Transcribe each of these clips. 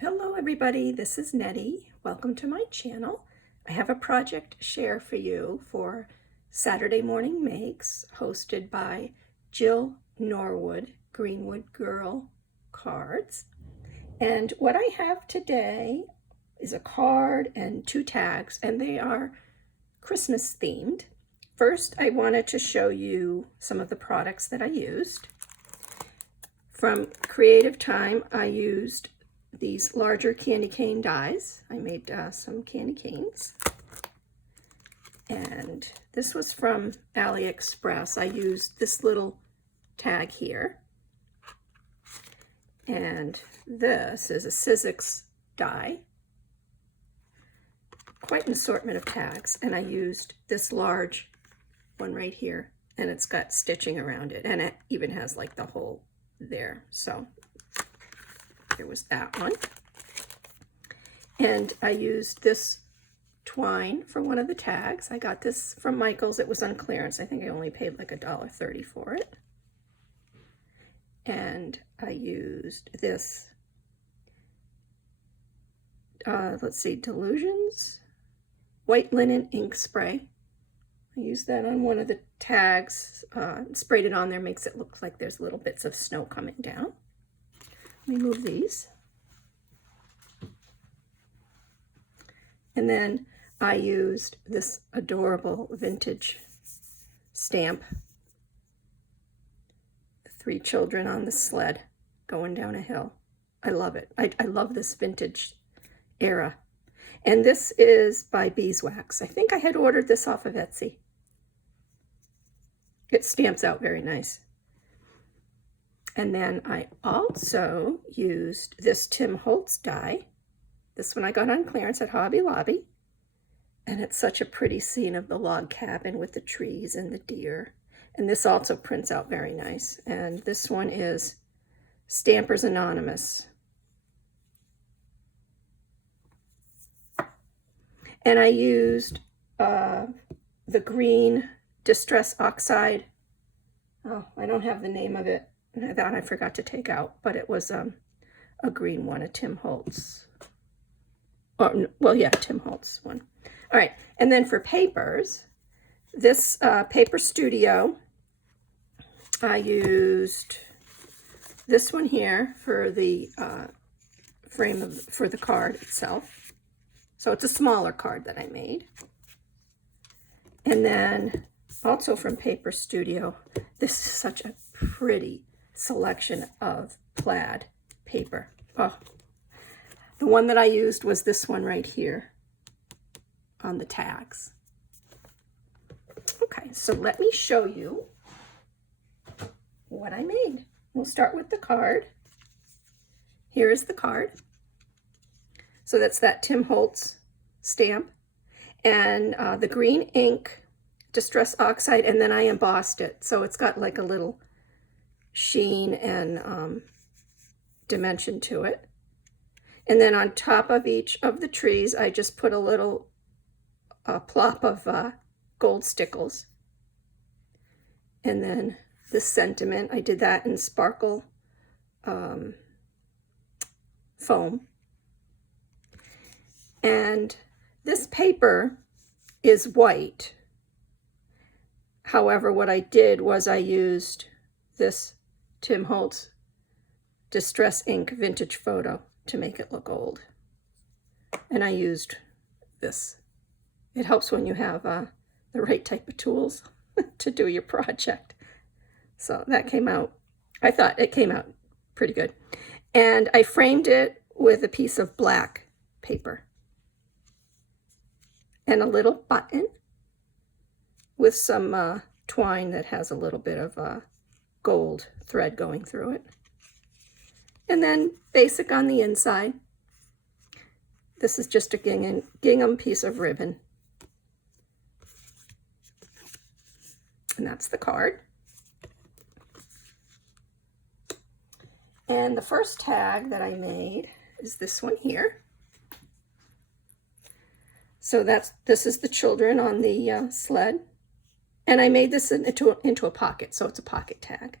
Hello everybody, this is Nettie. Welcome to my channel. I have a project to share for you for Saturday Morning Makes, hosted by Jill Norwood, Greenwood Girl Cards. And what I have today is a card and two tags, and they are Christmas themed. First, I wanted to show you some of the products that I used. From Creative Time, I used these larger candy cane dies. I made some candy canes. And this was from AliExpress. I used this little tag here. And this is a Sizzix die. Quite an assortment of tags. And I used this large one right here. And it's got stitching around it. And it even has like the hole there. So there was that one. And I used this twine for one of the tags. I got this from Michael's. It was on clearance. I think I only paid like $1.30 for it. And I used this, let's see, Delusions white linen ink spray. I used that on one of the tags, sprayed it on there, makes it look like there's little bits of snow coming down. Let me move these. And then I used this adorable vintage stamp. The three children on the sled going down a hill. I love it. I love this vintage era. And this is by Beeswax. I think I had ordered this off of Etsy. It stamps out very nice. And then I also used this Tim Holtz die. This one I got on clearance at Hobby Lobby. And it's such a pretty scene of the log cabin with the trees and the deer. And this also prints out very nice. And this one is Stampers Anonymous. And I used the green Distress Oxide. Oh, I don't have the name of it. That I forgot to take out, but it was a green one, a Tim Holtz. Oh, well, yeah, Tim Holtz one. All right, and then for papers, this Paper Studio, I used this one here for the frame for the card itself. So it's a smaller card that I made. And then also from Paper Studio, this is such a pretty selection of plaid paper. Oh, the one that I used was this one right here on the tags. Okay, so let me show you what I made. We'll start with the card. Here is the card. So that's that Tim Holtz stamp. And the green ink, Distress Oxide, and then I embossed it. So it's got like a little sheen and dimension to it. And then on top of each of the trees, I just put a little plop of gold stickles. And then the sentiment, I did that in sparkle foam. And this paper is white. However, what I did was I used this Tim Holtz Distress Ink Vintage Photo to make it look old. And I used this. It helps when you have the right type of tools to do your project. So that came out, I thought it came out pretty good. And I framed it with a piece of black paper and a little button with some twine that has a little bit of gold thread going through it. And then basic on the inside. This is just a gingham piece of ribbon. And that's the card. And the first tag that I made is this one here. So this is the children on the sled. And I made this into a pocket, so it's a pocket tag.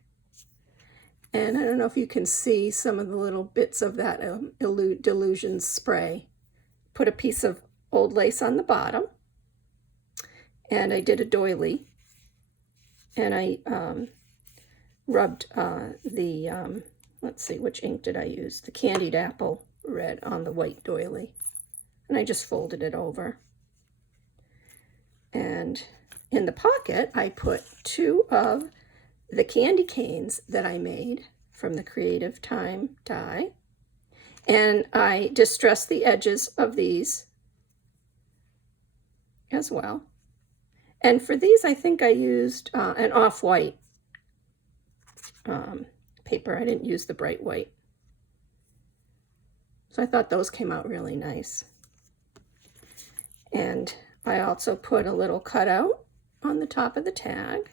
And I don't know if you can see some of the little bits of that Delusion spray. Put a piece of old lace on the bottom, and I did a doily, and I rubbed let's see, which ink did I use? The Candied Apple Red on the white doily, and I just folded it over. And in the pocket, I put 2 of the candy canes that I made from the Creative Time die, and I distressed the edges of these as well. And for these, I think I used an off-white paper. I didn't use the bright white. So I thought those came out really nice. And I also put a little cutout on the top of the tag.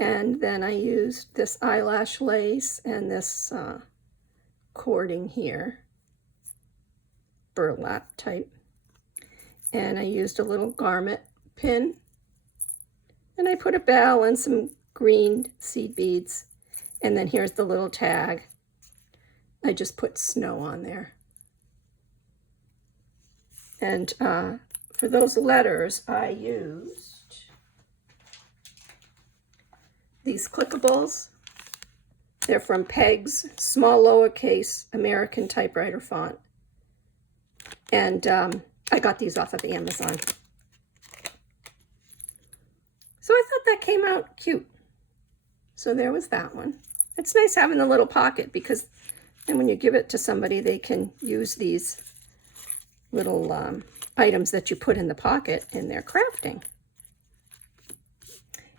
And then I used this eyelash lace and this cording here, burlap type. And I used a little garment pin. And I put a bell and some green seed beads. And then here's the little tag. I just put snow on there. And for those letters, I used these clickables. They're from Peg's small lowercase American typewriter font. And I got these off of Amazon. So I thought that came out cute. So there was that one. It's nice having the little pocket, because then when you give it to somebody, they can use these little items that you put in the pocket in their crafting.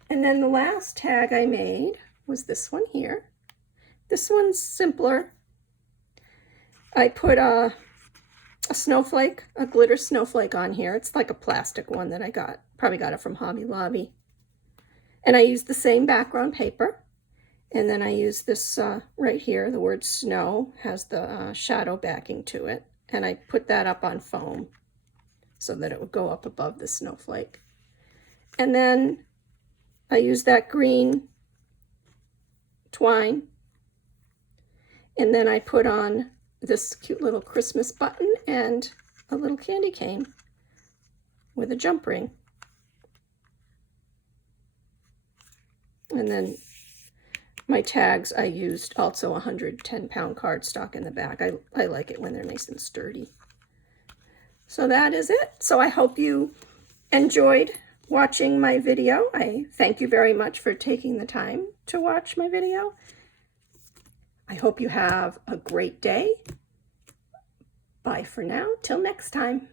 And then the last tag I made was this one here. This one's simpler. I put a snowflake, a glitter snowflake on here. It's like a plastic one that I got. Probably got it from Hobby Lobby. And I used the same background paper. And then I used this right here. The word snow has the shadow backing to it. And I put that up on foam so that it would go up above the snowflake. And then I used that green twine. And then I put on this cute little Christmas button and a little candy cane with a jump ring. And then my tags, I used also 110-pound cardstock in the back. I like it when they're nice and sturdy. So that is it. So I hope you enjoyed watching my video. I thank you very much for taking the time to watch my video. I hope you have a great day. Bye for now. Till next time.